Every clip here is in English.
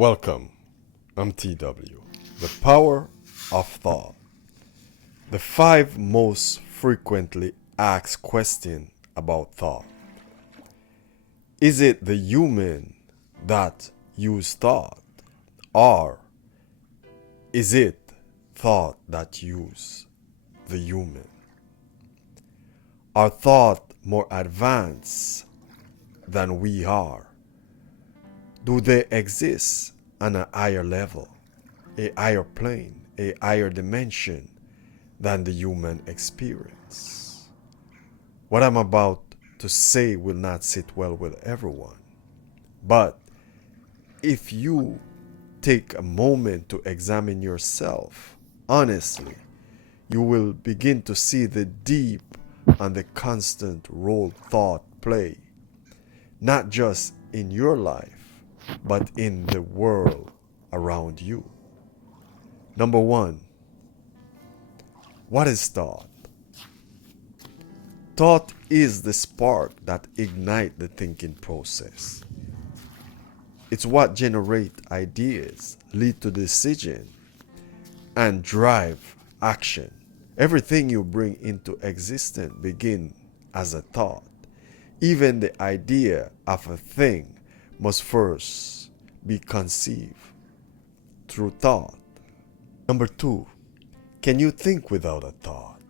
Welcome, I'm TW. The power of thought. The 5 most frequently asked questions about thought. Is it the human that use thought? Or is it thought that use the human? Are thought more advanced than we are? Do they exist on a higher level, a higher plane, a higher dimension than the human experience? What I'm about to say will not sit well with everyone, but if you take a moment to examine yourself honestly, you will begin to see the deep and the constant role thought play, not just in your life, but in the world around you. Number 1, what is thought? Thought is the spark that ignites the thinking process. It's what generates ideas, lead to decision, and drive action. Everything you bring into existence begins as a thought. Even the idea of a thing must first be conceived through thought. Number 2, can you think without a thought?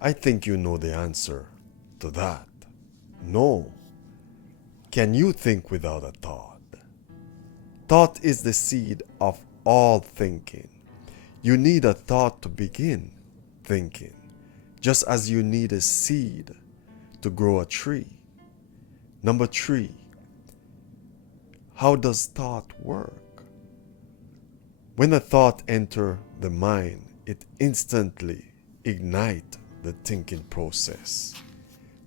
I think you know the answer to that. No. Can you think without a thought? Thought is the seed of all thinking. You need a thought to begin thinking, just as you need a seed to grow a tree. Number 3, how does thought work? When a thought enters the mind, it instantly ignites the thinking process.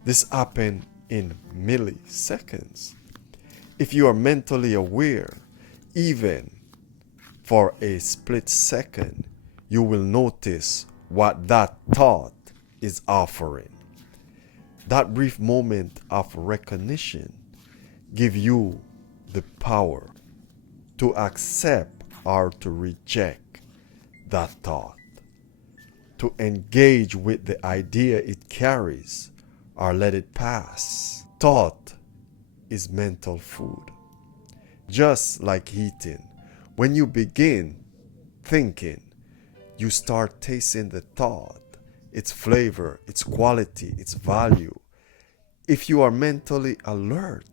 This happens in milliseconds. If you are mentally aware, even for a split second, you will notice what that thought is offering. That brief moment of recognition gives you the power to accept or to reject that thought, to engage with the idea it carries or let it pass. Thought is mental food. Just like eating, when you begin thinking, you start tasting the thought, its flavor, its quality, its value. If you are mentally alert,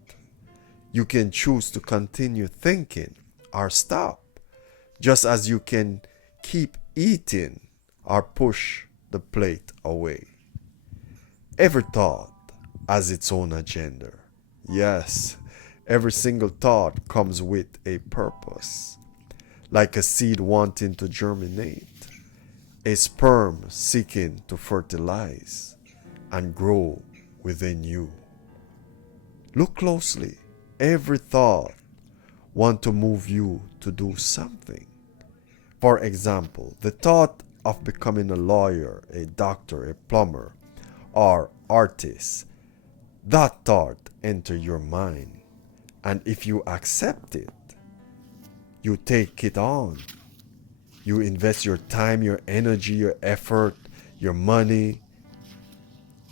you can choose to continue thinking or stop, just as you can keep eating or push the plate away. Every thought has its own agenda. Yes, every single thought comes with a purpose, like a seed wanting to germinate, a sperm seeking to fertilize and grow within you. Look closely. Every thought wants to move you to do something. For example, the thought of becoming a lawyer, a doctor, a plumber, or artist, that thought enters your mind. And if you accept it, you take it on. You invest your time, your energy, your effort, your money.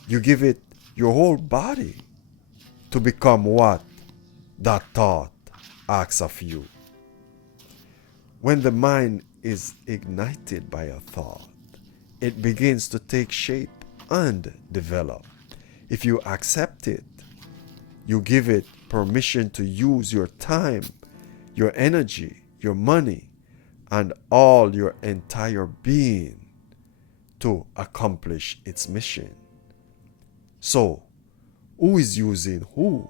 You give it your whole body to become what that thought asks of you. When the mind is ignited by a thought, it begins to take shape and develop. If you accept it, you give it permission to use your time, your energy, your money, and all your entire being to accomplish its mission. So, who is using who?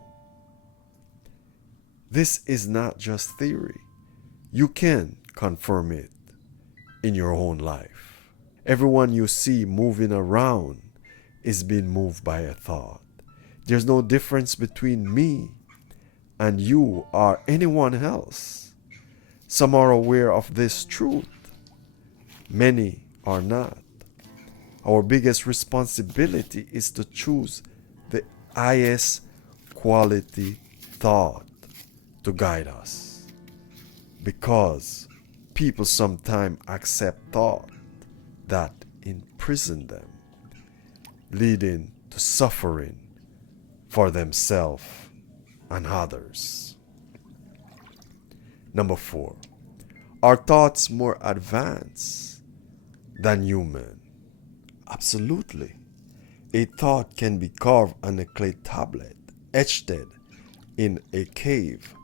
This is not just theory. You can confirm it in your own life. Everyone you see moving around is being moved by a thought. There's no difference between me and you or anyone else. Some are aware of this truth. Many are not. Our biggest responsibility is to choose the highest quality thought to guide us. because people sometimes accept thought that imprison them, leading to suffering for themselves and others. Number 4, are thoughts more advanced than human? Absolutely. A thought can be carved on a clay tablet, etched in a cave,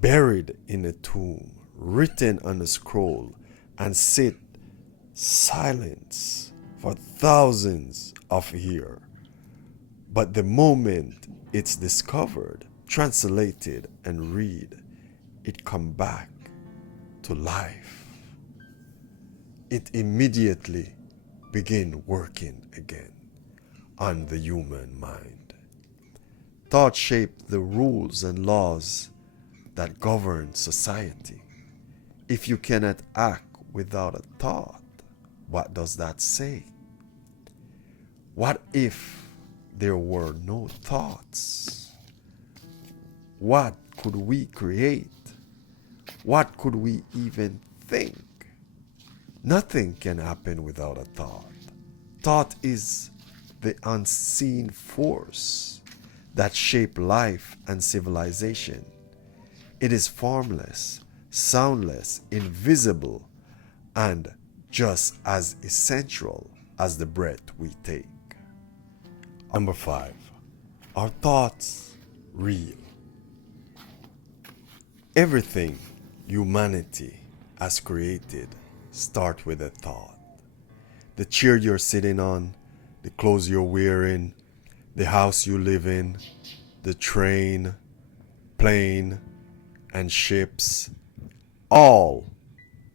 buried in a tomb, written on a scroll, and sit silence for thousands of years. But the moment it's discovered, translated, and read, it come back to life. It immediately begin working again on the human mind. Thought shape the rules and laws that govern society. If you cannot act without a thought, what does that say? What if there were no thoughts? What could we create? What could we even think? Nothing can happen without a thought. Thought is the unseen force that shape life and civilization. It is formless, soundless, invisible, and just as essential as the breath we take. Number 5, are thoughts real? Everything humanity has created starts with a thought. The chair you're sitting on, the clothes you're wearing, the house you live in, the train, plane, and ships, all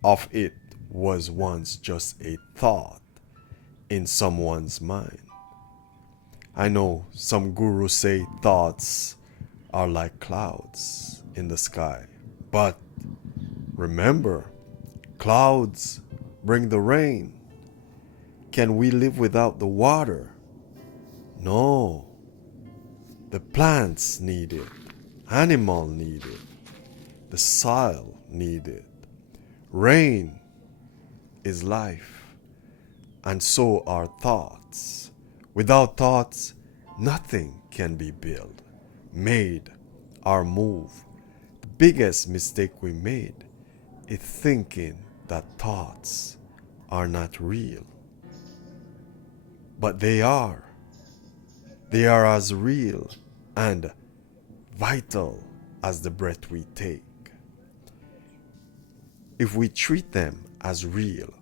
of it was once just a thought in someone's mind. I know some gurus say thoughts are like clouds in the sky, but remember, clouds bring the rain. Can we live without the water? No. The plants need it, animals need it, the soil need it. Rain is life, and so are thoughts. Without thoughts, nothing can be built, made, or moved. The biggest mistake we made is thinking that thoughts are not real. But they are. They are as real and vital as the breath we take. If we treat them as real,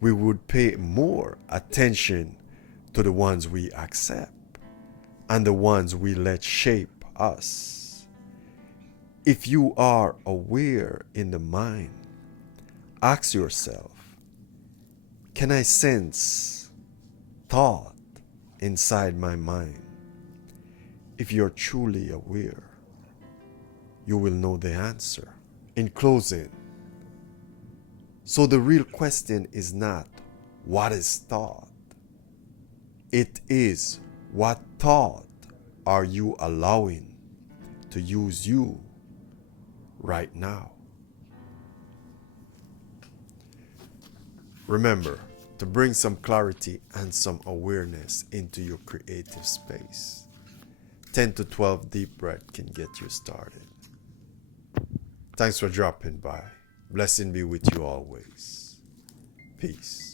we would pay more attention to the ones we accept and the ones we let shape us. If you are aware in the mind, ask yourself, can I sense thought inside my mind? If you're truly aware, you will know the answer. In closing, so the real question is not what is thought? It is what thought are you allowing to use you right now? Remember to bring some clarity and some awareness into your creative space. 10 to 12 deep breaths can get you started. Thanks for dropping by. Blessing be with you always. Peace.